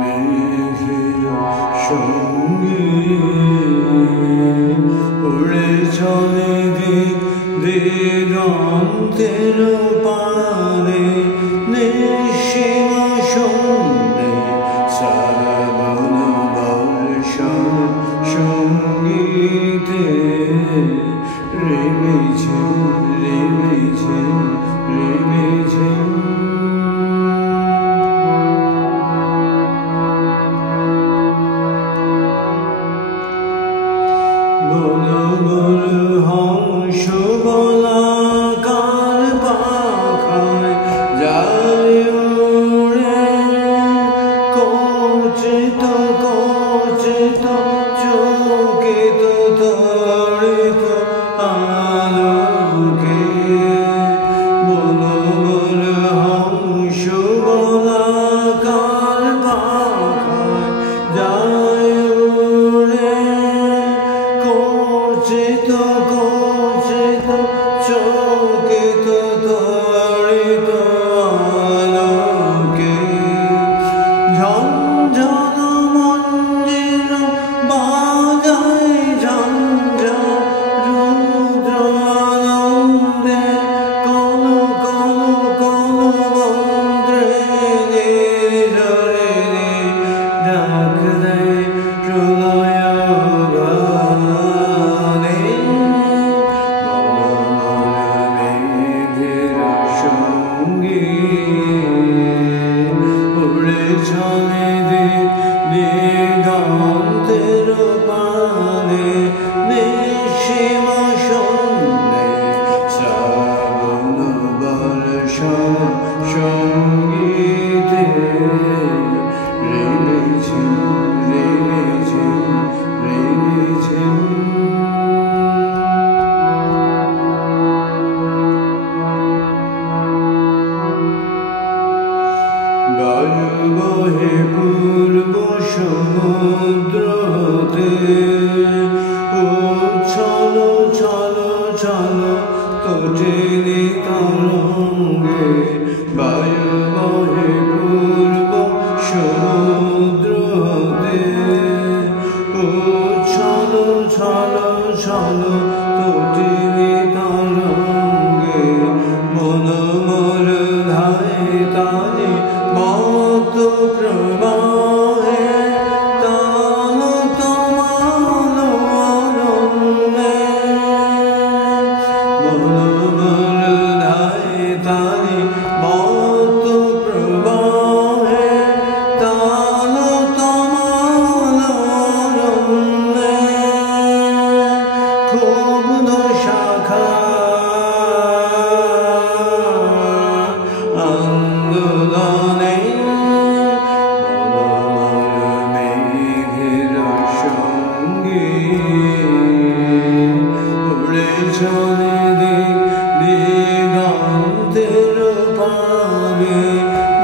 মেঘের সঙ্গে উড়ে চলে দিগন্তের পারে নিঃসীম সন্ধ্যে শ্রাবণ বর্ষণ সঙ্গীতে রেমেছে রেমেছে রেমেছে গোল গোল হংস বলাকার পাখায় যায় উড়ে কচিত কচিত চকিত তড়িত আলোকে গোল গোল হংস বলাকার পাখায় যায় উড়ে কচিত কচিত চকিত তড়িত আলোকে ঝঞ্ঝন মঞ্জির বাজায় ঝঞ্ঝা রুদ্র আনন্দে কল কল কল মন্ত্রে নির্ঝরে ডাক দেয় প্রলয় চলে দিগন্তের পারে নিঃসীম সন্ধ্যে শ্রাবণ বর্ষণ সঙ্গীতে রেমেছে রেমেছে রেমেছে বায়ু বহে পূর্ব সমুদ্র হতে উচ্ছল ছল ছল তটিনী তরঙ্গে বায়ু বহে পূর্ব সমুদ্র হতে উচ্ছল ছল ছল তটিনী তরঙ্গে মন মোর ধায় তারে মত প্রবাহে তাল তমাল অরণ্যে মন মোর ধায় তারে মত প্রবাহে তাল তমাল অরণ্যে ক্ষুব্ধ শাখা আন্দোলনে মেঘের সঙ্গে উড়ে চলে দিগন্তের পারে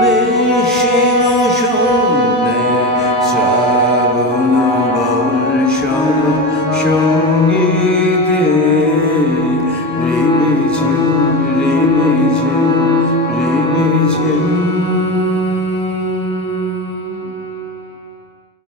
নিঃসীম সন্ধ্যে শ্রাবণ বর্ষণ